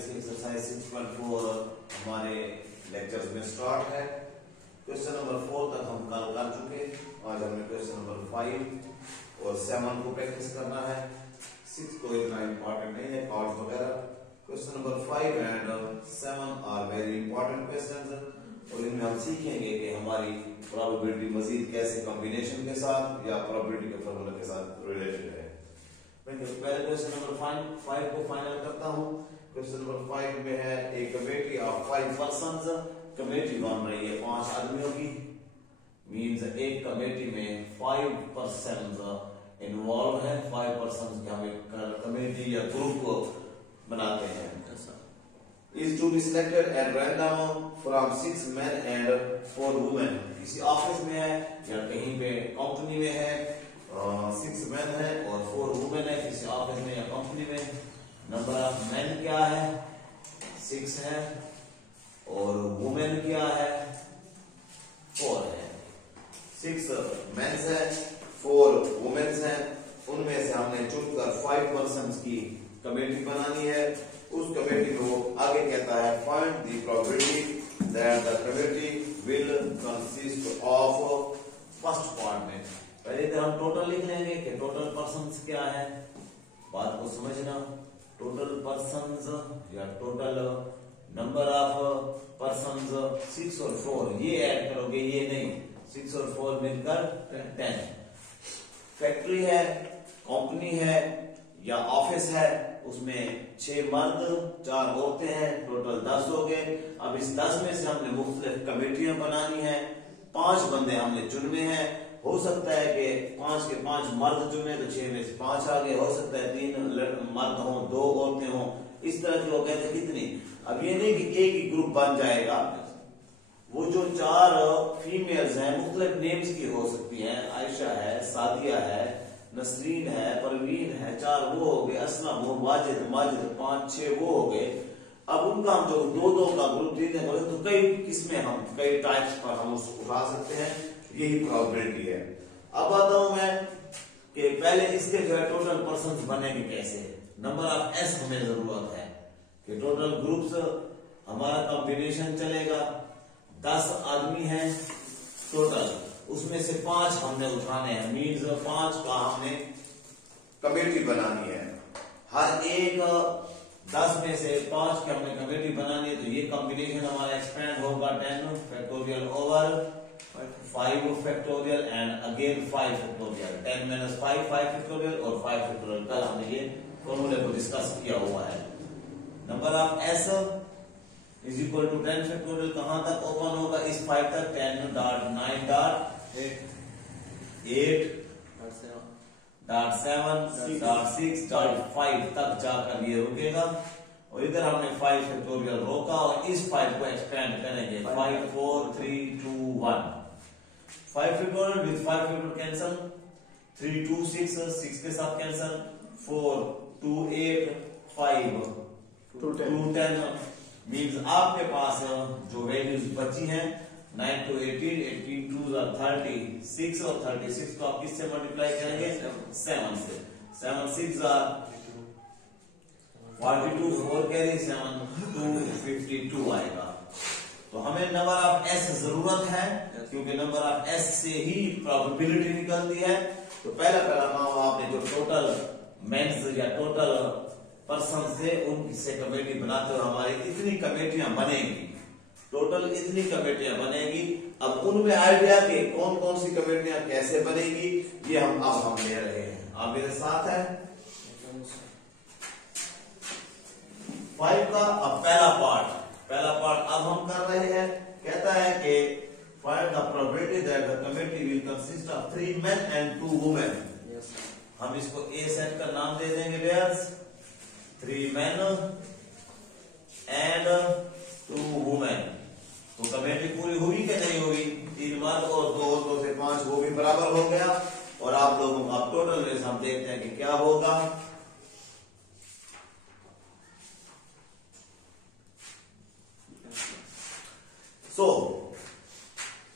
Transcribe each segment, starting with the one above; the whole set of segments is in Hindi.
सी एक्सरसाइज 6.4 हमारे लेक्चर्स में स्टार्ट है। क्वेश्चन नंबर 4 तक हम कल कर चुके। आज हमें क्वेश्चन नंबर 5 और 7 को प्रैक्टिस करना है। 6 को इतना इंपॉर्टेंट नहीं है, कार्ड्स वगैरह। Question number 5 and 7 are very important questions और इनमें हम सीखेंगे कि हमारी प्रोबेबिलिटी मजीद कैसे कॉम्बिनेशन के साथ या प्रोबेबिलिटी के फॉर्मूला के साथ रिलेटेड है। मैं पहले क्वेश्चन नंबर 5 को फाइनल करता हूं। क्वेश्चन नंबर 5 में है एक कमेटी ऑफ 5 पर्संस। कमेटी बन रही है 5 आदमियों की। मींस एक कमेटी में 5 पर्संस इन्वॉल्व है। 5 पर्संस की हम एक कमेटी या ग्रुप बनाते हैं। Is to be selected at random from 6 men and 4 women। किसी ऑफिस में है या कहीं पे कंपनी में है, 6 मैन है और 4 वुमेन है। किसी ऑफिस में या कंपनी में नंबर ऑफ मैन क्या है, 6 है और वुमेन क्या है, 4 है। 6 मेंस है, 4 वुमेन्स है। उनमें से हमने चुनकर 5 पर्संस की कमेटी बनानी है। उस कमेटी को आगे कहता है find the probability that the committee will consist of. First part में पहले तो हम टोटल लिख लेंगे कि टोटल पर्संस क्या है। बात को समझना, टोटल पर्संस या टोटल नंबर ऑफ पर्संस 6 और 4 ये ऐड करोगे, ये नहीं। 6 और 4 मिलकर 10। फैक्ट्री है, कंपनी है या ऑफिस है, उसमें 6 मर्द 4 औरतें हैं, टोटल 10 हो गए। अब इस 10 में से हमने मुख्तलिफ कमेटियां बनानी है। 5 बंदे हमने चुनने हैं। हो सकता है कि 5 के 5 मर्द चुने तो 6 में से 5 आ गए। हो सकता है 3 मर्द हों, 2 औरतें हों। इस तरह के हो गए थे कितनी। अब ये नहीं कि एक ही ग्रुप बन जाएगा। वो जो 4 फीमेल्स हैं मुख्तलिफ नेम्स की हो सकती हैं। आयशा है, सादिया है, नसरीन है, परवीन है, 4 वो हो गए। असलम हो, माजिद 5-6 वो हो गए। अब उनका हम जो 2-2 का ग्रुप देते हैं तो कई किस्में हम कई टाइप्स पर हम उसको उठा सकते हैं। यही प्रोबेबिलिटी है। अब आता हूं मैं कि पहले इसके जो है टोटल पर्संस बनेंगे कैसे। नंबर ऑफ एस हमें जरूरत है कि टोटल ग्रुप्स हमारा कॉम्बिनेशन चलेगा। 10 आदमी हैं टोटल, उसमें से 5 हमने उठाने हैं। मीन्स 5 का हमने कमेटी बनानी है। हर एक 10 में से 5 की हमने कमेटी बनानी है तो ये कॉम्बिनेशन हमारा एक्सपेंड होगा 10 factorial over 5 factorial and again 5 factorial. 10 - 5 factorial और 5 फैक्टोरियल। कल हमने ये फॉर्मूले को डिस्कस किया हुआ है। Number of S is equal to 10 factorial कहां तक ओपन होगा, इस 5 तक। 10 dot 9 dot 8 dot 7 dot 6 dot 5 तक जाकर ये रुकेगा। और इधर हमने 5 फैक्टोरियल रोका और इस 5 को एक्सपेंड करेंगे। 5 4 3 2 1। 5 फैक्टोरियल विद 5 फैक्टोरियल कैंसल। 3 2 6 के साथ कैंसल। 4 2 8 5 2 10। मीन्स आपके पास जो वैल्यूज बची हैं 9 to 18, 18 2 are 36 और 36 को आप किससे मल्टीप्लाई करेंगे, 7 से। 7 6 are 42, 4 कैरी 7 2 52 आएगा। तो हमें नंबर ऑफ एस जरूरत है क्योंकि नंबर ऑफ एस से ही प्रोबेबिलिटी निकलती है। तो पहला काम आपने जो टोटल मेंस या टोटल पर्सन से उनसे कमेटी बनाते हो हमारी इतनी कमेटियां बनेगी। टोटल इतनी कमेटियां बनेगी। अब उनमें आइडिया कि कौन कौन सी कमेटियां कैसे बनेगी ये हम ले रहे हैं। आप मेरे साथ है। 5 का अब पहला पार्ट अब हम कर रहे हैं। कहता है कि find the probability that the committee will consist of 3 men and 2 women। हम इसको ए सेट का नाम दे देंगे बेयर्स। 3 men and 2 women। तो कमेटी पूरी हुई कि नहीं हुई। 3 मर्द और 2 औरतों से 5 वो भी बराबर हो गया। और आप लोगों को अब टोटल में हम देखते हैं कि क्या होगा।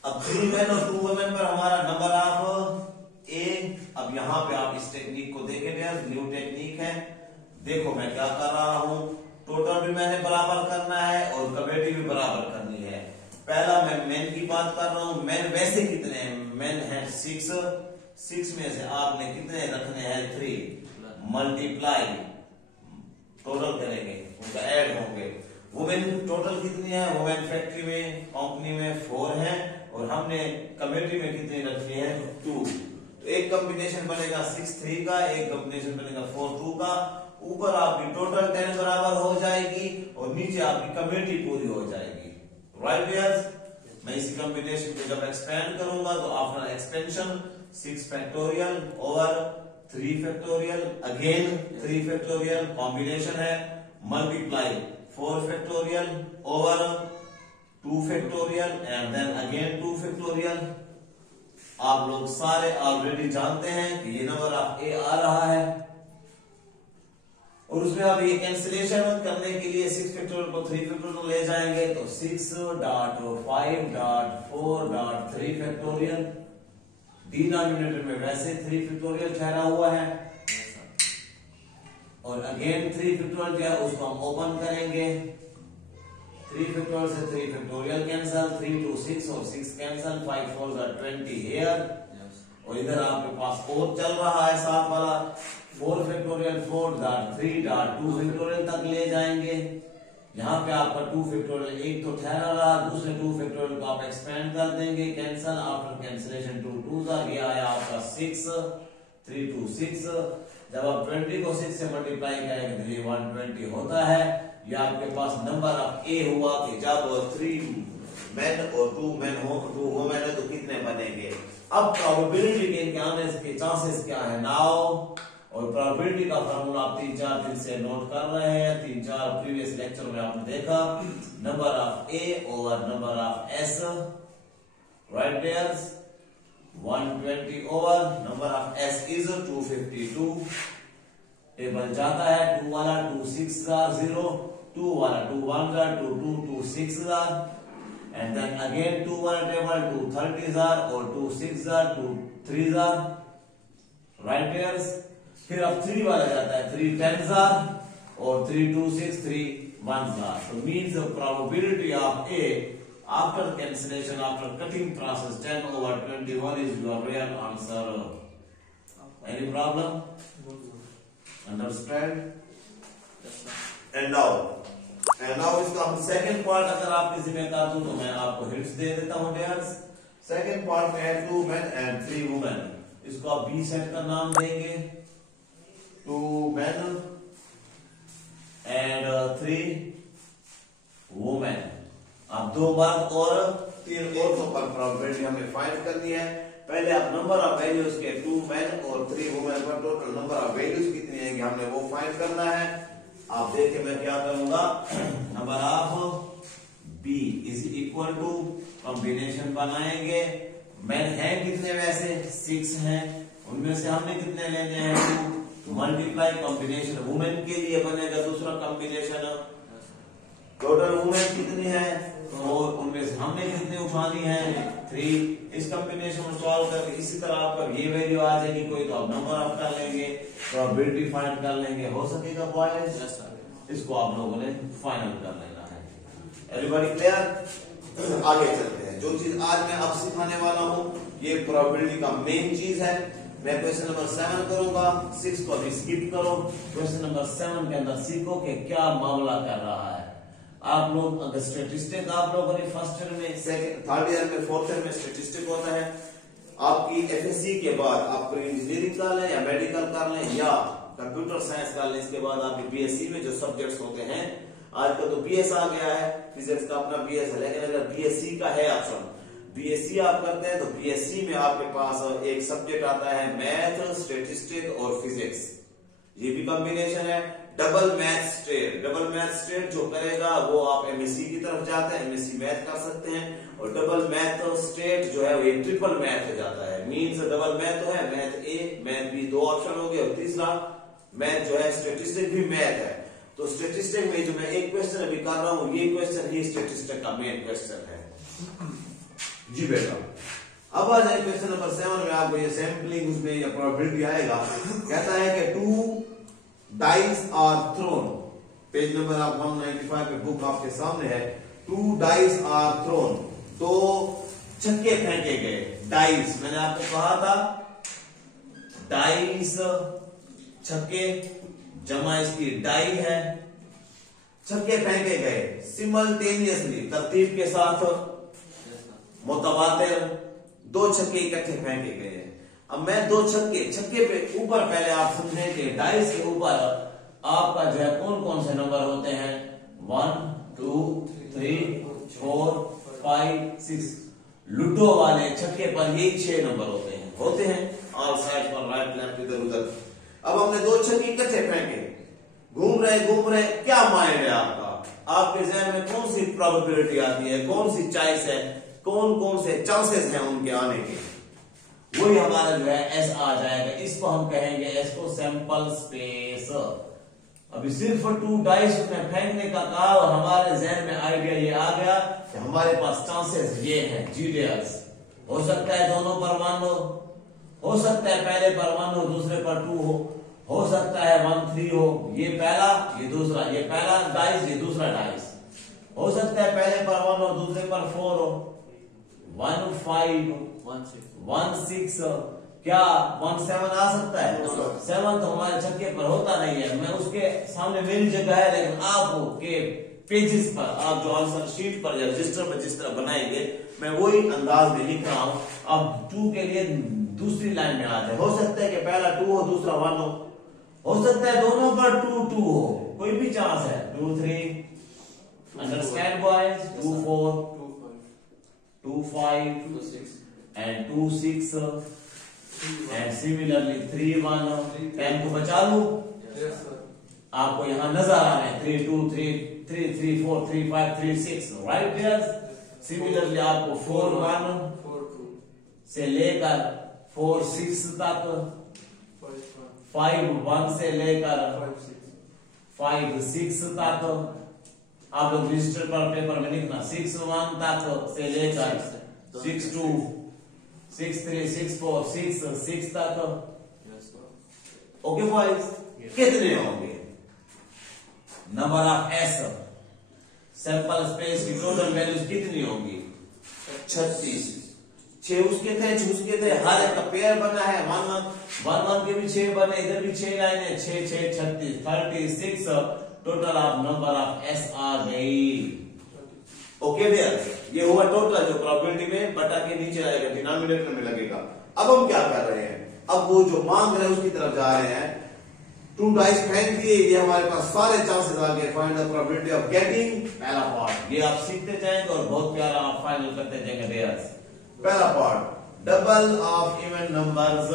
अब 3 men और 2 women पर हमारा नंबर ऑफ ए। अब यहां पे आप इस टेक्निक को देखेंगे, न्यू टेक्निक है। देखो मैं क्या कर रहा हूं, टोटल भी मैंने बराबर करना है और कमेटी भी बराबर करनी है। पहला मैं मेन की बात कर रहा हूं। मेन वैसे कितने हैं? मेन है 6 में से आपने कितने रखने हैं? 3 मल्टीप्लाई टोटल करेंगे, उनका ऐड होंगे। वुमेन टोटल कितनी है? वुमेन फैक्ट्री में कंपनी में 4 है और हमने कमेटी में कितनी रखनी है? 2। तो एक कॉम्बिनेशन बनेगा 6 3 का, एक कॉम्बिनेशन बनेगा 4 2 का। ऊपर आपकी टोटल 10 बराबर हो जाएगी और नीचे आपकी कमेटी पूरी हो जाएगी। राइट डियर्स, मैं इसी कॉम्बिनेशन को जब एक्सपेंड करूंगा तो after expansion 6 factorial over 3 factorial again 3 factorial combination है, multiply 4 factorial over 2 factorial and then again 2 factorial. आप लोग सारे ऑलरेडी जानते हैं कि ये नंबर ऑफ ए आ रहा है और उसमें अब ये कैंसिलेशन करने के लिए 6 फैक्टोरियल को 3 फैक्टोरियल ले जाएंगे तो 6.5.4.3 फैक्टोरियल। डिनोमिनेटर में वैसे 3 फैक्टोरियल ठहरा हुआ है और अगेन 3 फैक्टोरियल क्या है उसको हम ओपन करेंगे। 3 फैक्टोरियल से 3 फैक्टोरियल कैंसल, 3 2 6 और 6 कैंसल, 5 4 20 हियर। और इधर आपके पास और चल रहा है साथ वाला 4 फैक्टोरियल 4.3.2 फैक्टोरियल तक ले जाएंगे। यहाँ पे आपका 2 फैक्टोरियल एक तो ठहरा रहा, दूसरे 2 फैक्टोरियल को आप एक्सपेंड कर देंगे, कैंसल आफ्टर कैंसिलेशन 2 2 का ये आया आपका 6 3 2 6। जब आप 20 को 6 से मल्टीप्लाई करेंगे तो ये 120 होता है। ये आपके पास नंबर ऑफ ए हुआ कि जब 3 मेन और 2 मेन हो 2 वुमेन है तो कितने बनेंगे। अब प्रोबेबिलिटी के इनके आने के चांसेस क्या है नाउ, और प्रोबेबिलिटी का फार्मूला आप 3-4 दिन से नोट कर रहे हैं, 3-4 प्रीवियस लेक्चर में आपने देखा। Number of A over number of S, right dears, 120 over number of S is 252। Table जाता है 2 वाला 2 6 0, 2 वाला 2 1 2 2 2 6 एंड देन अगेन 2 वाला टेबल 2 30 और 2 6 2 3 राइट डियर्स। फिर अब 3 वाला जाता है 3 10 और 3 2 6 3 1 so means the probability of A after cancellation after cutting process 10 over 21 is your real answer. Any problem? Understand? And now इसका हम सेकंड पार्ट अगर आप किसी में कर दूं तो मैं आपको हिंट्स दे देता हूं डियर्स। सेकंड पार्ट में है 2 men and 3 women। इसको आप बी सेट का नाम देंगे, 2 men and 3 women। अब 2 मर्द और 3 औरतों पर प्रोबेबिलिटी हमें फाइंड करनी है। पहले आप नंबर ऑफ वैल्यूज के 2 men और 3 women पर टोटल नंबर ऑफ वैल्यूज कितनी है हमने वो फाइंड करना है। आप देखिए मैं क्या करूंगा, number of B is equal to combination बनाएंगे। मैन है कितने वैसे 6 हैं, उनमें से हमने कितने लेने हैं 2 मल्टीप्लाई कॉम्बिनेशन वुमेन के लिए बनेगा दूसरा कॉम्बिनेशन। टोटल वुमेन कितनी है 4, उनमें से हमने कितनी उठानी है 3। इस कॉम्बिनेशन को सॉल्व करके इसी तरह आपका ये वैल्यू आ जाएगी कोई तो आप नंबर ऑफ कर लेंगे, प्रोबेबिलिटी फाइंड कर लेंगे। हो सकेगा बॉयज? इसको आप लोगों ने फाइनल कर लेना है। Everybody clear? आगे चलते हैं। जो चीज आज मैं अब सिखाने वाला हूं ये प्रोबेबिलिटी का मेन चीज है। मैं क्वेश्चन नंबर 7 करूंगा, 6 को अभी स्किप करो। क्वेश्चन नंबर 7 के अंदर सीखो कि क्या मामला कर रहा है। आप लोग अगर स्टेटिस्टिक आप लोगों ने फर्स्ट ईयर में, सेकंड थर्ड ईयर में, फोर्थ ईयर में स्टेटिस्टिक होता है। आपकी एफएससी के बाद आप इंजीनियरिंग कर लें या मेडिकल कर लें या कंप्यूटर साइंस कर लें, इसके बाद आपकी बीएससी में जो सब्जेक्ट्स होते हैं, आजकल तो बीएस आ गया है, फिजिक्स का अपना बीएस है, लेकिन अगर बीएससी का है ऑप्शन, बीएससी आप करते हैं तो बीएससी में आपके पास एक सब्जेक्ट आता है मैथ, स्टेटिस्टिक और फिजिक्स। ये भी कॉम्बिनेशन है। Double math straight, double math straight जो करेगा वो आप एमएससी की तरफ जाते हैं, एमएससी मैथ कर सकते हैं। और डबल मैथ स्ट्रेट जो है वो ट्रिपल मैथ हो जाता है। मींस डबल मैथ तो है, मैथ ए मैथ बी, 2 ऑप्शन हो गए। और तीसरा मैथ जो है स्टेटिस्टिक भी मैथ है। तो स्टेटिस्टिक में जो मैं एक क्वेश्चन अभी कर रहा हूं ये क्वेश्चन ही स्टेटिस्टिक का मेन क्वेश्चन है। जी बेटा, अब आ जाए क्वेश्चन नंबर 7 में आपको ये सैंपलिंग उसमें या प्रोबेबिलिटी आएगा। कहता है कि 2 dice are thrown page number आप 195 पे बुक आपके सामने है। 2 डाइस आर थ्रोन, तो छक्के फेंके गए। डाइस मैंने आपको कहा था, डाइस छक्के, जमा इसकी डाई है। छक्के फेंके गए सिमल्टेनियसली, तरतीब के साथ, मुतवातिर, 2 छक्के इकट्ठे फेंके गए। अब मैं 2 छक्के पे ऊपर पहले आप समझें कि डाइस के ऊपर आपका जो है कौन कौन से नंबर होते हैं, 1 2 3 4 5 6। लूडो वाले छक्के पर यही 6 नंबर होते हैं ऑल साइड पर, राइट लेफ्ट इधर उधर। अब हमने 2 छक्के इकट्ठे फेंके, घूम रहे, क्या माइंड है आपका? आपके जहन में कौन सी प्रोबेबिलिटी आती है, कौन सी चॉइस है, कौन से चांसेस हैं उनके आने के? वही हमारा जो है एस आ जाएगा। इसको हम कहेंगे, एस को सैंपल स्पेस। अभी सिर्फ 2 डाइस में फेंकने का कहा और हमारे जहन में आइडिया ये आ गया कि हमारे पास चांसेस ये हैं, जीडेयर्स। हो सकता है दोनों पर 1 हो सकता है पहले पर 1 हो, दूसरे पर 2 हो सकता है 1 3 हो। ये पहला, ये दूसरा, ये पहला डाइस, ये दूसरा डाइस। हो सकता है पहले पर 1 हो, दूसरे पर 4 हो। 1 5 1 6, क्या 1 7 आ सकता है? 7 तो हमारे छक्के पर होता नहीं है। मैं उसके सामने मेरी जगह है, लेकिन आपके पेजेस पर, आप जो आंसर शीट पर या रजिस्टर पर जिस तरह बनाएंगे, मैं वही अंदाज में लिख रहा हूं। अब 2 के लिए दूसरी लाइन में आ जाए। हो सकता है कि पहला 2 हो, दूसरा 1 हो सकता है दोनों पर 2 2 हो, कोई भी चांस है। 2 3, understand boys? 2 4 2 5 and 2 6 and similarly 3 1। 10 को बचा लू? आपको यहां नजर आ रहे हैं 3 2 3 3 3 4 3 5 3 6, राइट डियर्स? सिमिलरली आपको 4 1 से लेकर 4 6 तक, 5 1 से लेकर 5 6 तक, आप लोग रजिस्टर पर पेपर में लिखना। 6 1 तक से लेकर 6 2 6 3 6 4 6 तक। ओके बॉयज, कितने होंगे? Number of S, sample space की टोटल वैल्यूज कितनी होंगी? 36। 6 उसके थे, हर एक का पेयर बना है। 1 1 के भी 6 बने, इधर भी 6 लाइनें, 6 6 36 36। Total of number of S आ गई। ओके डियर, ये हुआ टोटल जो प्रोबेबिलिटी में बटा के नीचे आएगा, डिनोमिनेटर में लगेगा। अब हम क्या कर रहे हैं? अब वो जो मांग रहे हैं उसकी तरफ जा रहे हैं। 2 डाइस फेंक दिए, ये हमारे पास सारे चांसेस आ गए। Find the probability of getting, पहला पार्ट। ये आप सीखते जाएंगे और बहुत प्यारा आप फाइनल करते जाएंगे डियर्स। पहला part, double of even numbers.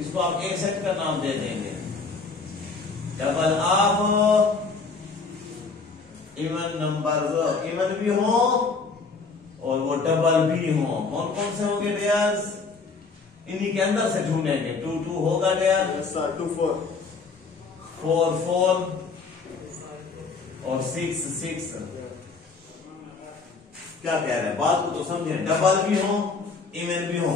इसको आप एक सेट का नाम दे देंगे, double of even numbers. Even भी हो और वो डबल भी हो। कौन कौन से होंगे डियर्स? इन्हीं के अंदर से ढूंढेंगे। 2 2 होगा डियर? 2 4 4 4 और 6 6। क्या कह रहे हैं? बात को तो समझे। डबल भी हो, इवन भी हो।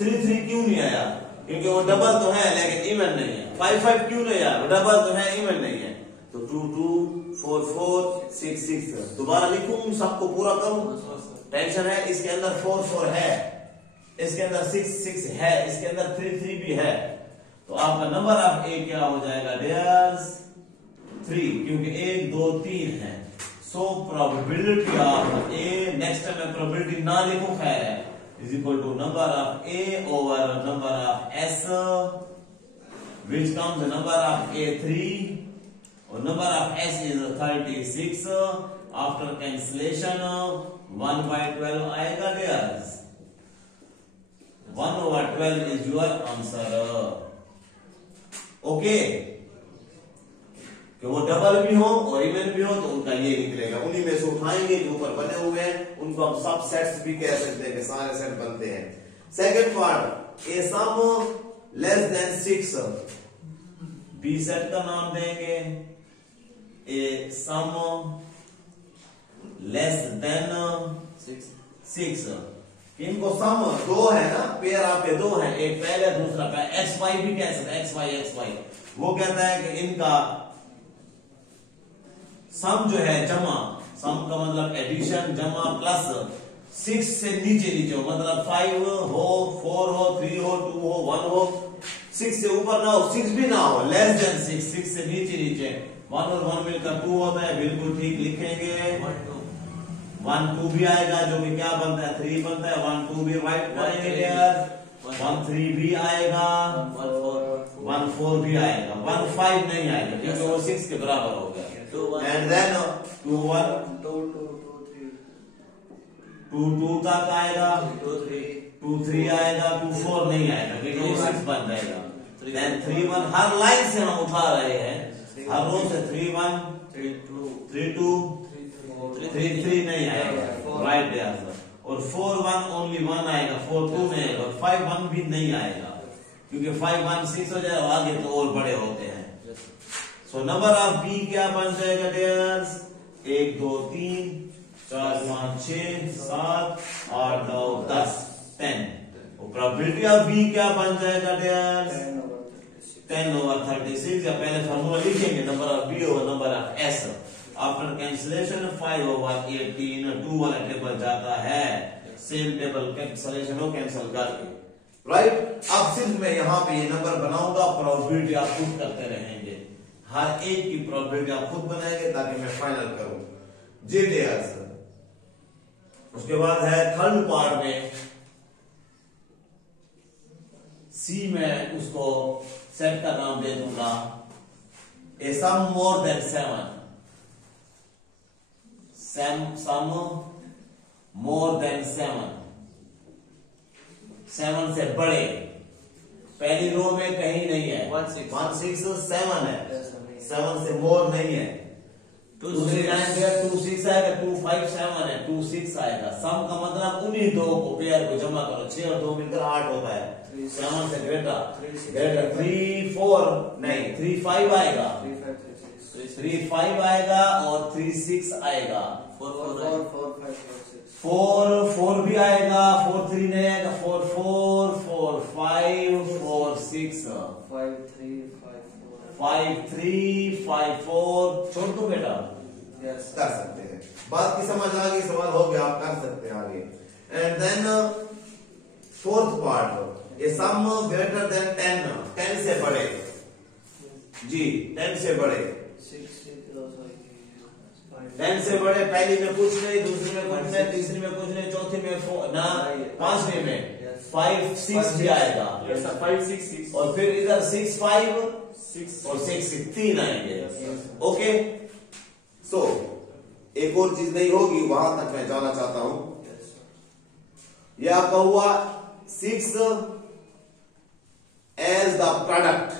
3 3 क्यों नहीं आया? क्योंकि वो डबल तो है लेकिन इवन नहीं है। 5 5 क्यों नहीं आया? वो डबल तो है, इवन नहीं है। तो 2 2 4 4 6 6। दोबारा लिखूं, सबको पूरा करूं? टेंशन है? इसके अंदर 4 4 है, इसके अंदर 6 6 है, इसके अंदर 3 3 भी है। तो आपका नंबर ऑफ ए क्या हो जाएगा डियर्स? 3, क्योंकि 1 2 3 है। So probability of A, next time मैं प्रोबेबिलिटी ना लिखूं, खैर है, is equal to number of A over number of S, which comes number of A 3 और number of S is 36। After cancellation 1/12 आएगा dears. 1/12 is your answer. Okay, कि वो डबल भी हो और इवन भी हो तो उनका ये निकलेगा। उन्हीं में से उठाएंगे जो ऊपर बने हुए हैं, उनको हम सब सेट्स भी कह सकते हैं कि सारे सेट बनते हैं। Second part, a sum less than 6, B set का नाम देंगे। ए सम लेस देन 6, इनको सम 2 है ना, पेयर आपके 2 है, एक पहले दूसरा पहले। एक्स वाई भी कह सकते हैं, एक्स वाई। वो कहता है कि इनका सम जो है जमा, सम का मतलब एडिशन, जमा प्लस 6 से नीचे नीचे हो, मतलब 5 हो, 4 हो, 3 हो, 2 हो, 1 हो, 6 से ऊपर ना हो, 6 भी ना हो, लेस देन 6 से नीचे नीचे, 1 और 1 मिलकर 2 होता है, बिल्कुल ठीक लिखेंगे। 1 2 भी आएगा, जो कि क्या बनता है 3 बनता है, 1 2 भी राइट करेंगे यार, 1 3 भी आएगा, 1 4 भी आएगा, 1 5 नहीं आएगा क्योंकि वो 6 के बराबर हो गया। एंड देन 2 1 2 2 तक आएगा, 2 3 आएगा, 2 4 नहीं आएगा क्योंकि वो 6 बन जाएगा। देन 3 1, हर लाइन से हम उठा रहे हैं, हर रो से 3 1 3 2 3 3 नहीं आएगा, राइट आंसर। और 4 1 ओनली 1 आएगा, 4 2 नहीं आएगा, और 5 1 भी नहीं आएगा क्योंकि 5 1 6 हो जाएगा, आगे तो और बड़े होते हैं। सो नंबर ऑफ बी क्या बन जाएगा डियर्स, 1 2 3 4 5 6 7 8 9 10 10। प्रोबेबिलिटी ऑफ बी क्या बन जाएगा डियर्स, 10/36, या पहले फॉर्मूला लिखेंगे, number of B over number of S. After cancellation 5/18, 2 वाला टेबल जाता है, सेम टेबल कैंसिलेशन हो कैंसिल करके, राइट। अब सिर्फ मैं यहाँ पे ये नंबर बनाऊंगा, प्रोबेबिलिटी आप खुद करते रहेंगे, हर एक की प्रोबेबिलिटी आप खुद बनाएंगे ताकि मैं फाइनल करूं जी डियर्स। उसके बाद है थर्ड पार्ट में सी में उसको सेट का नाम दे दूंगा ए सम मोर देन 7, सम मोर देन 7 से बड़े, पहली रो में कहीं नहीं है, 1 6 7 है, 7 से मोर नहीं है, 2 3 9 2 6 आएगा, 2 5 7 है, 2 6 आएगा। सम का मतलब उन्हीं दो को पेयर को जमा करो, 6 और 2 मिलकर 8 होता है, 7 से ग्रेटर 3 4 नहीं 3 5 आएगा, 3 5 आएगा और 3 6 आएगा, 4 4 भी आएगा, 4 3 नहीं आएगा, 4 4 4 5 4 6 5 3 5 4 छोड़ दो बेटा, कर सकते हैं, बात की समझ आ गई, सवाल हो गया, आप कर सकते हैं आगे। And then fourth part, a sum greater than 10 से बड़े जी, 10 से बड़े, 10 से बड़े, पहली में कुछ नहीं, दूसरी में कुछ नहीं, तीसरी में कुछ नहीं, चौथी में ना, पांचवी में 5 6 भी आएगा, 5 6 6, और फिर इधर 6 5 और 6 6 3 आएंगे, ओके। सो एक और चीज नहीं होगी, वहां तक मैं जाना चाहता हूं। यह आपका हुआ 6 एज द प्रोडक्ट,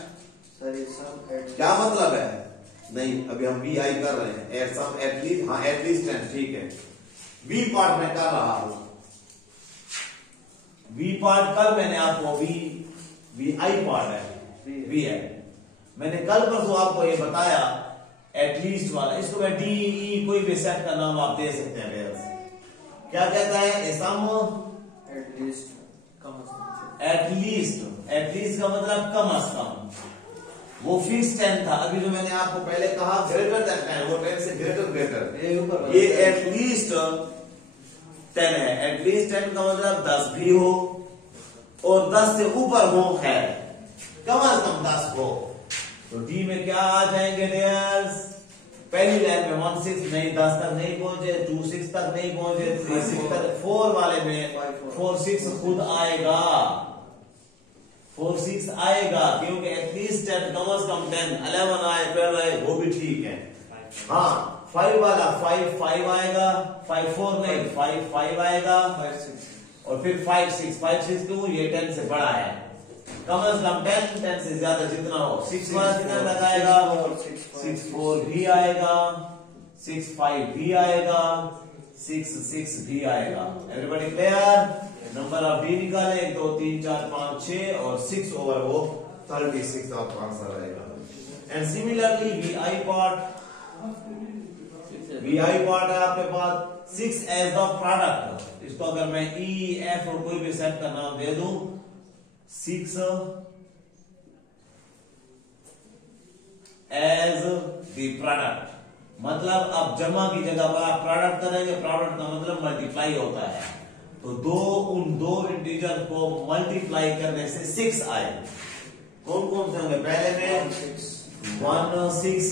क्या मतलब है, नहीं अभी हम बी आई कर रहे हैं, एट सम एटलीस्ट, हाँ एटलीस्ट 10 ठीक है। बी पार्ट में कर रहा हूं, बी पार्ट कल मैंने आपको बी आई पार्ट है, बी है, मैंने कल परसों आपको ये बताया एटलीस्ट वाला, इसको मैं डी ई कोई भी सेट का नाम आप दे सकते हैं। क्या कहता है, सम एटलीस्ट का मतलब कम अज कम, वो फिक्स 10 था, अभी जो मैंने आपको पहले कहा ग्रेटर देन 10, वो 10 से ग्रेटर, ये एटलीस्ट 10 है, एटलीस्ट 10 का मतलब 10 भी हो और 10 से ऊपर हो, खैर कम अज कम 10 हो। तो डी में क्या आ जाएंगे डियर्स, पहली लाइन में 1 6 नहीं, 10 तक नहीं पहुंचे, 2 6 तक नहीं पहुंचे, 3 6 तक, 4 वाले में 4 6 खुद आएगा, 4 6 आएगा क्योंकि एटलीस्ट 10 कम अज कम 10, 11 आए 12 आए वो भी ठीक है। हाँ 5 वाला 5 5 आएगा, 5 4 नहीं 5 5 आएगा, और फिर 5 6 क्यों, ये 10 से बड़ा है, कम अज कम 10 से ज्यादा जितना हो, 6 वाला कितना तक आएगा, 6 4 भी आएगा, 6 5 भी आएगा, 6 6 भी आएगा। Everybody clear, number of D निकाले, 1 2 3 4 5 6 और 6 ओवर वो 36 आपका आंसर आएगा। And similarly V I part है आपके पास 6 एज द प्रोडक्ट, इसको अगर मैं ई एफ और कोई भी सेट का नाम दे दूं, 6 एज द प्रोडक्ट, मतलब अब जमा की जगह पर आप प्रोडक्ट करेंगे, प्रोडक्ट का मतलब मल्टीप्लाई होता है, तो उन दो इंटीजर को मल्टीप्लाई करने से 6 आए। कौन कौन से होंगे? पहले में 1 6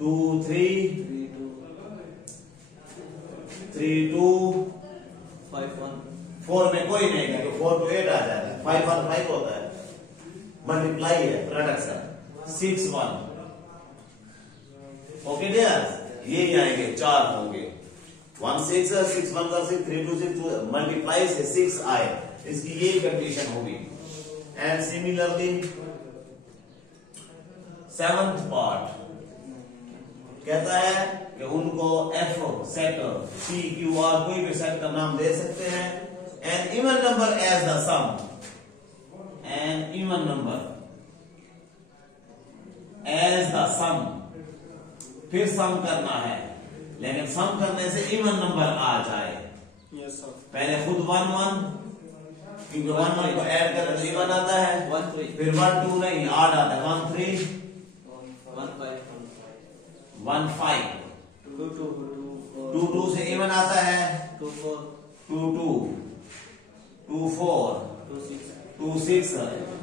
2 3 3 2 5 1 4 में कोई नहीं है, तो 4 to 8 आ जाता है। 5 1 5 होता है, मल्टीप्लाई है प्रोडक्ट का। 6 1 ओके डियर, ये आएंगे 4 होंगे। 1 6 6 1 6 3 2 6 मल्टीप्लाई से 6 आए, इसकी ये कंडीशन होगी। एंड सिमिलरली 7th पार्ट कहता है कि उनको F set P Q R कोई भी सेट का नाम दे सकते हैं। An even number as the sum, an even number as the sum, फिर सम करना है, लेकिन सम करने से इवन नंबर आ जाए। पहले खुद 1 1, क्योंकि 1 1 को ऐड करें तो इवन आता है, फिर 1 2 नहीं आड आता है, 1 3 1 5 2 2 से इवन आता है, 2 4 2 2 2 4 2 6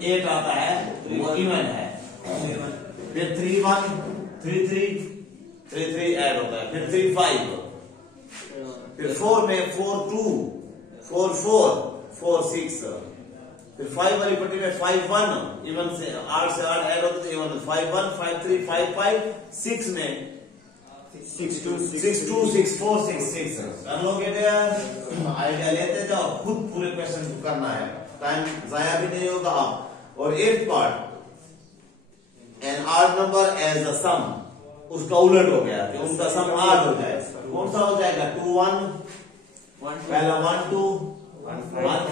8 आता है, तो वो इवन है। फिर 3 1 3 3 3 3 ऐड होता है, फिर 3 5, फिर 4 में 4 2 4 4 4 6, फिर 5 वाली पट्टी में 5 1 इवन से 8 से 8 ऐड होता है, इवन 5 1 5 3 5 5 6 में 6 2 6 4 6 6 कर लोगे डियर। आइडिया लेते जाओ, खुद पूरे क्वेश्चन को करना है, टाइम जाया भी नहीं होगा। और 8th part an odd number as a sum, उसका उलट हो गया कि उनका सम आड हो जाए, कौन सा हो जाएगा? 2 1 पहला 1 2 1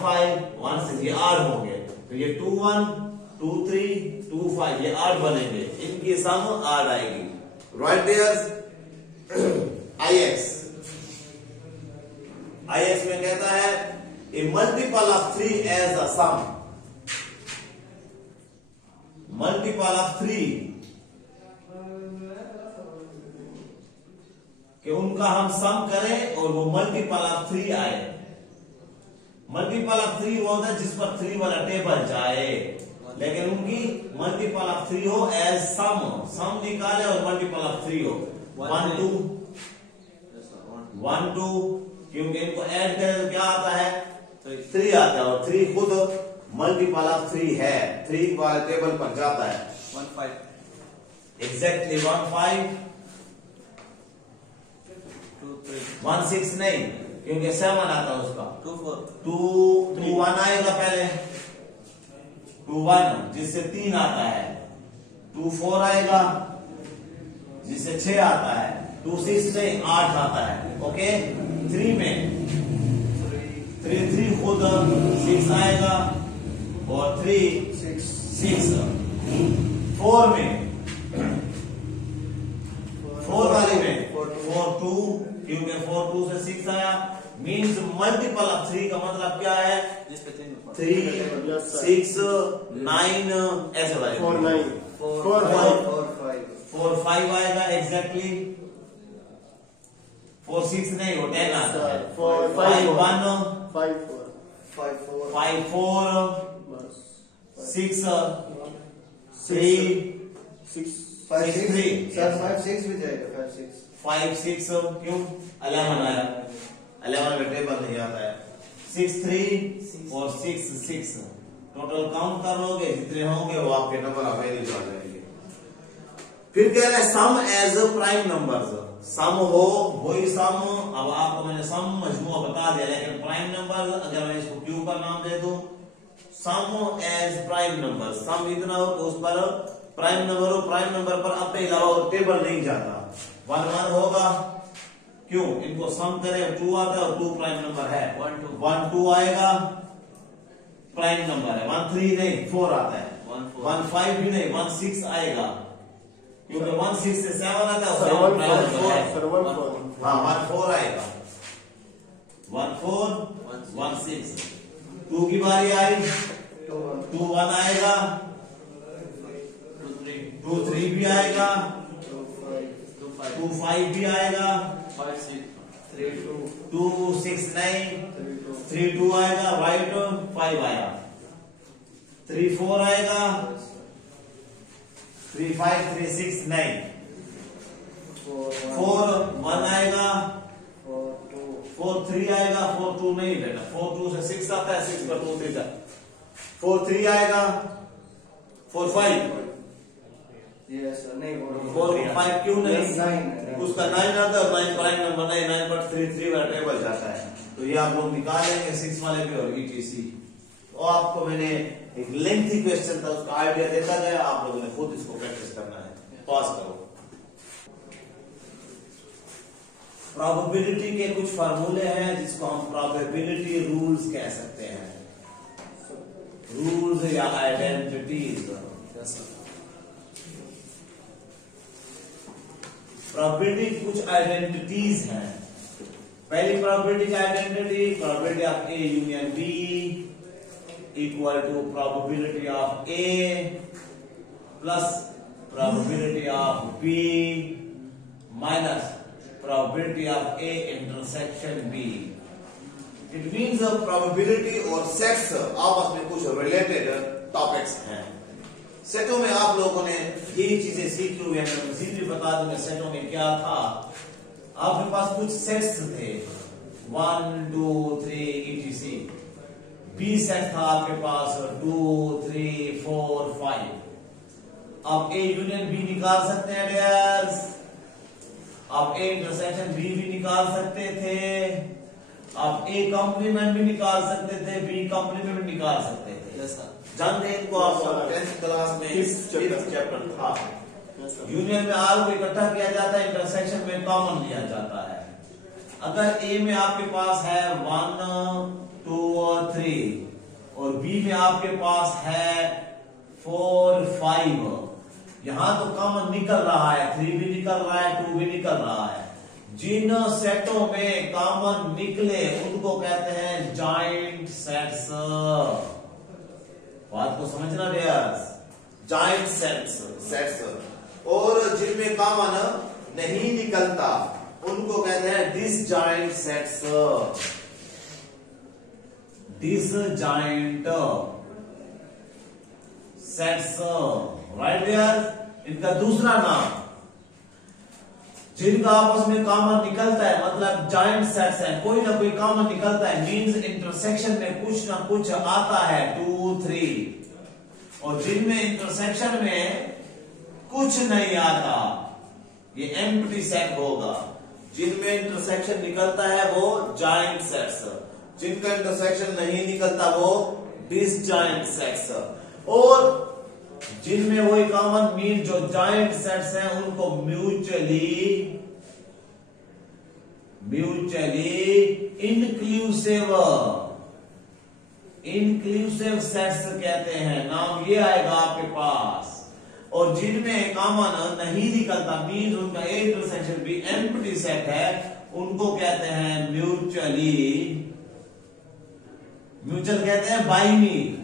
5 1 6, ये आड होंगे, तो ये 2 1 2 3 2 5 ये आड बनेंगे, इनकी सम आड आएगी। Right dears. IX में कहता है a multiple of 3 as a sum, multiple of 3 कि उनका हम सम करें और वो मल्टीपल ऑफ 3 आए। मल्टीपल ऑफ 3 वो होता है जिस पर 3 वाला टेबल जाए, लेकिन उनकी मल्टीपल ऑफ 3 हो एज सम निकाले और मल्टीपल ऑफ 3 हो 1 2 1 2, क्योंकि इनको ऐड करें तो क्या आता है? 3 आता है, और 3 खुद मल्टीपल ऑफ 3 है, 3 वाले टेबल पर जाता है। 1 5 एग्जैक्टली 1 5 2 3 1 6 नहीं, क्योंकि 7 आता है उसका। 2 4 2 1 आएगा पहले, 2 1 जिससे 3 आता है, 2 4 आएगा जिससे 6 आता है, 2 6 से 8 आता है। ओके, 3 में 3 खुद 6 आएगा और 3 6 4 में 4 वाले में 4 2, क्योंकि 4 2 से 6 आया, मीन्स मल्टीपल ऑफ 3 का मतलब क्या है? 3 6 9 ऐसे वाले 4 9 4 5 आएगा एग्जैक्टली। 4 6 नहीं, वो 10 आता है। 5 1 5 4 6 3 6 3 5 6 भी जाएगा। 5 6 क्यों? 11 आया, 11 में टेबल नहीं आता है। 6 3 और 6 6 टोटल काउंट कर लोगे, जितने होंगे वो आपके नंबर अवेलेबल आ जाएंगे। फिर कह रहे हैं सम एज प्राइम नंबर्स, सम हो वही सम। अब आपको मैंने सम मजमूआ बता दिया, लेकिन प्राइम नंबर अगर मैं इसको क्यू का नाम दे दूं, सम एज प्राइम नंबर, सम इतना हो तो उस पर प्राइम नंबर हो, प्राइम नंबर पर अपने अलावा टेबल नहीं जाता। 1 1 होगा, क्यों? इनको सम करें 2 आता है और 2 प्राइम नंबर है। 1 2 आएगा, प्राइम नंबर है। 1 3 नहीं, 4 आता है। 1 5 भी नहीं, 1 6 आएगा, क्योंकि 1 6 से 7 आता है, 7 प्राइम नंबर है। हाँ 1 4 आएगा, 1 4 1 6। 2 की बारी आई, 2 1 आएगा, 2 3 भी आएगा, 2 5 भी आएगा, 2 6 9, 3 2 आएगा, राइट, 5 आएगा, 3 4 आएगा, 3 5 3 6 9, 4 1 आएगा, 4 3 आएगा, 4 2 नहीं बेटा, 4 2 से 6 आता है, 6 पर 2 3 4 3 आएगा, 4 5 4 5 क्यों नहीं, उसका 9 आता है, 9 प्राइम नंबर नहीं, 9 पर 3 3 वाला टेबल जाता है, तो ये आप लोग निकालेंगे 6 वाले भी और ETC। और आपको मैंने एक लेंथी क्वेश्चन था, उसका आइडिया देता गया, आप लोगों ने खुद इसको प्रैक्टिस करना है। पास करो। प्रोबेबिलिटी के कुछ फार्मूले हैं जिसको हम प्रोबेबिलिटी रूल्स कह सकते हैं, रूल्स या आइडेंटिटीज। प्रोबेबिलिटी कुछ आइडेंटिटीज हैं। पहली प्रोबेबिलिटी की identity, probability of A union B equal to probability of A plus probability of B minus probability of A intersection B. It means probability और सेट्स आपस में कुछ रिलेटेड टॉपिक्स हैं। सेटों में आप लोगों ने यही चीजें सीखी हुई है, मैं मजीद भी बता दूंगा सेटों में क्या था। आपके पास कुछ सेट्स थे 1 2 3 etc। बी सेट था आपके पास 2 3 4 5। आप ए यूनियन बी निकाल सकते हैं डियर्स, आप ए इंटरसेक्शन बी भी निकाल सकते थे, आप ए कॉम्प्लीमेंट भी निकाल सकते थे, बी कॉम्प्लीमेंट भी निकाल सकते थे। जानते हैं इनको, आप 10th क्लास में 5th चैप्टर था। यूनियन में आर को इकट्ठा किया जाता है, इंटरसेक्शन में कॉमन लिया जाता है। अगर ए में आपके पास है 1 2 और 3 और बी में आपके पास है 4 5, यहां तो कॉमन निकल रहा है, 3 भी निकल रहा है, 2 भी निकल रहा है। जिन सेटों में कॉमन निकले उनको कहते हैं जॉइंट सेट्स। बात को समझना डियर्स, जॉइंट सेट्स। और जिनमें कॉमन नहीं निकलता उनको कहते हैं disjoint sets. Disjoint sets, right dear. इनका दूसरा नाम, जिनका आपस में कॉमन निकलता है, मतलब जॉइंट सेट्स है, कोई ना कोई कॉमन निकलता है, मींस इंटरसेक्शन में कुछ ना कुछ आता है 2 3। और जिनमें इंटरसेक्शन में कुछ नहीं आता ये एम्प्टी सेट होगा। जिनमें इंटरसेक्शन निकलता है वो जॉइंट सेट्स, जिनका इंटरसेक्शन नहीं निकलता वो डिसजॉइंट सेट्स। और जिनमें वही कॉमन मीन जो जॉइंट सेट्स हैं उनको म्यूचुअली इंक्लूसिव सेट्स कहते हैं, नाम ये आएगा आपके पास। और जिनमें कॉमन नहीं निकलता मीन उनका ए इंटरसेक्शन भी एम्प्टी सेट है, उनको कहते हैं म्यूचुअल कहते हैं बाइमी।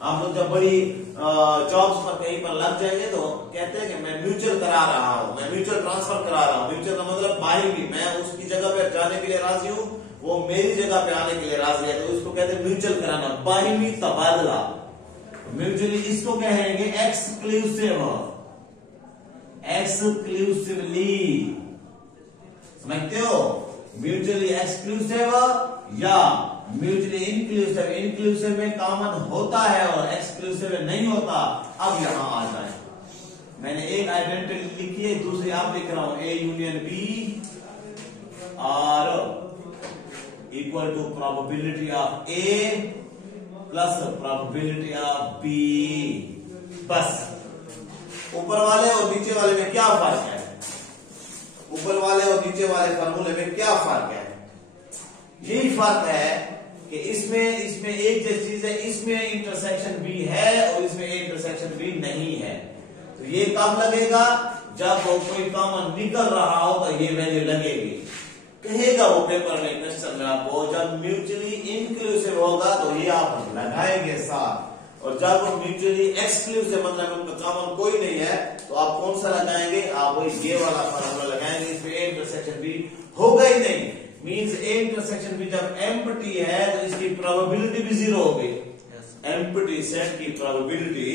आप लोग जब बड़ी जॉब्स पर कहीं पर लग जाएंगे तो कहते हैं कि मैं म्यूचुअल करा रहा हूं, मैं म्यूचुअल ट्रांसफर करा रहा हूं। म्यूचुअल का मतलब बाइमी, मैं उसकी जगह पे जाने के लिए राजी हूं, वो मेरी जगह पे आने के लिए राजी है, तो उसको कहते हैं म्यूचुअल कराना, बाइमी तबादला। म्यूचुअली इसको कहेंगे एक्सक्लूसिवली, समझते हो? म्यूचुअली एक्सक्लूसिव या म्यूचुअली इंक्लूसिव। इंक्लूसिव में कॉमन होता है और एक्सक्लूसिव में नहीं होता। अब यहां आ जाए, मैंने एक आइडेंटिटी लिखी है, दूसरी आप लिख रहा हूं, A union B are equal to probability of A plus probability of B. बस ऊपर वाले और नीचे वाले में क्या फर्क है? ऊपर वाले और नीचे वाले फार्मूले में क्या फर्क है? यही फर्क है कि इसमें एक जैसी चीज है, इसमें इंटरसेक्शन बी है और इसमें इंटरसेक्शन बी नहीं है। तो ये कब लगेगा? जब कोई कॉमन निकल रहा हो तो ये वैल्यू लगेगी। कहेगा वो पेपर में, क्वेश्चन में आपको, जब म्यूचुअली इंक्लूसिव होगा तो ये आप लगाएंगे साथ। और जब वो म्यूचुअली एक्सक्लूसिव मतलब उनका कॉमन कोई नहीं है तो आप कौन सा लगाएंगे, आप वही ये वाला फार्मूला लगाएंगे, इसमें ए इंटरसेक्शन बी होगा ही नहीं। मींस ए इंटरसेक्शन बी जब एम्प्टी है तो इसकी प्रोबेबिलिटी भी जीरो होगी, एम्प्टी सेट की प्रोबेबिलिटी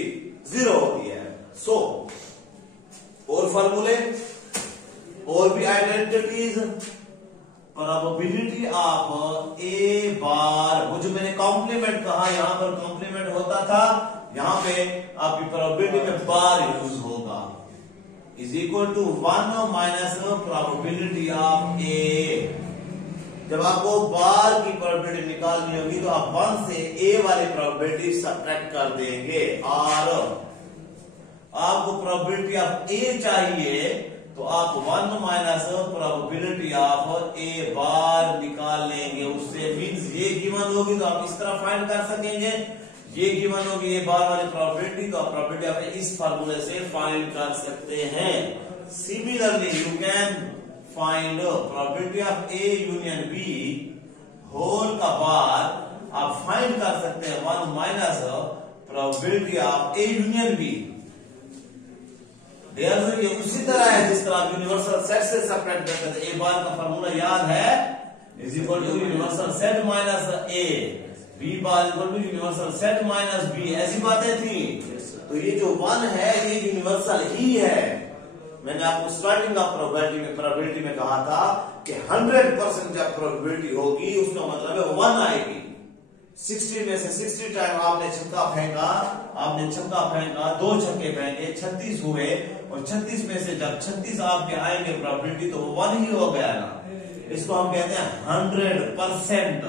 जीरो होती है। सो और फार्मूले और भी आइडेंटिटीज, प्रोबेबिलिटी ऑफ ए बार, वो जो मैंने कॉम्प्लीमेंट कहा यहां पर कॉम्प्लीमेंट होता था, यहां पे आपकी प्रोबेबिलिटी में बार यूज होगा, is equal to 1 minus probability of A. जब आपको बार की प्रोबेबिलिटी निकालनी होगी तो आप 1 से ए वाली प्रोबेबिलिटी सब्ट्रैक्ट कर देंगे, और आपको प्रोबेबिलिटी ऑफ ए चाहिए तो आप 1 माइनस प्रोबेबिलिटी ऑफ ए बार निकाल लेंगे उससे। मींस ये गिवन होगी तो आप इस तरह फाइंड कर सकेंगे, ये गिवन होगी ए बार वाली प्रोबेबिलिटी तो आप प्रोबेबिलिटी ऑफ इस फार्मूले से फाइंड कर सकते हैं। Similarly you can find probability of A union B whole का बार आप फाइंड कर सकते हैं 1 minus probability of A union B. ये उसी तरह है जिस तरह आप यूनिवर्सल सेट से सब्ट्रैक्ट करते थे, ए बार का फार्मूला याद है, is equal to universal set minus A, B bar equal to universal set minus B, ऐसी बातें थी। तो ये जो 1 है ये यूनिवर्सल ही है। मैंने आपको स्टार्टिंग ऑफ प्रोबेबिलिटी में कहा था कि 100% जब प्रोबेबिलिटी होगी उसका मतलब है 1 आएगी। 60 में से 60 टाइम आपने छक्का फेंका, 2 छक्के फेंके, 36 हुए, और 36 में से जब 36 आपके आएंगे प्रोबेबिलिटी तो 1 ही हो गया ना, इसको हम कहते हैं 100%।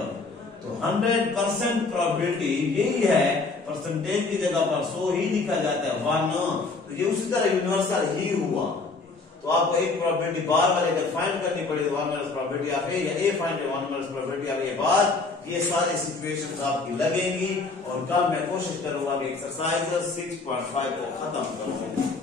तो 100% प्रोबेबिलिटी यही है, परसेंटेज की जगह पर 100 ही लिखा जाता है 1। तो ये उसी तरह यूनिवर्सल ही हुआ। तो आपको एक प्रोबेबिलिटी बार वाले अगर फाइंड करनी पड़े 1 माइनस प्रोबेबिलिटी ऑफ ए, या ए फाइंड 1 माइनस प्रोबेबिलिटी ऑफ ए बार, ये सारी सिचुएशंस आपकी लगेंगी। और कल मैं कोशिश करूंगा कि एक्सरसाइज 6.5 को खत्म करूंगा।